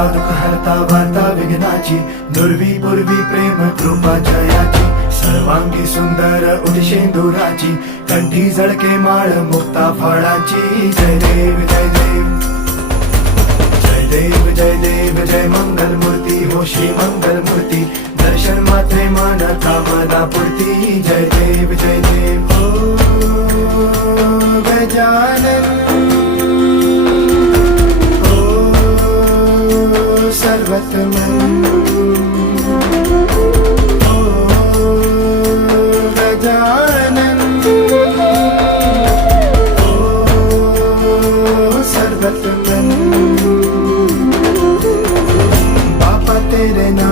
हरता दुःख हरता वार्ता विघ्नाची, दुर्वी पूर्वी प्रेम कृपा जयाची, सर्वांगी सुंदर उदिशेंदुराची, कंठी झळके माळ मुक्ता फळाची. जय देव जय देव जय देव जय देव जय मंगल मूर्ती हो श्री मंगल मूर्ती, दर्शन मात्रे मन कामना पूर्ती. जय देव जय देव हो गजानन हो सर्वतमन हो गजानन हो सर्वतमन. तेरे नाम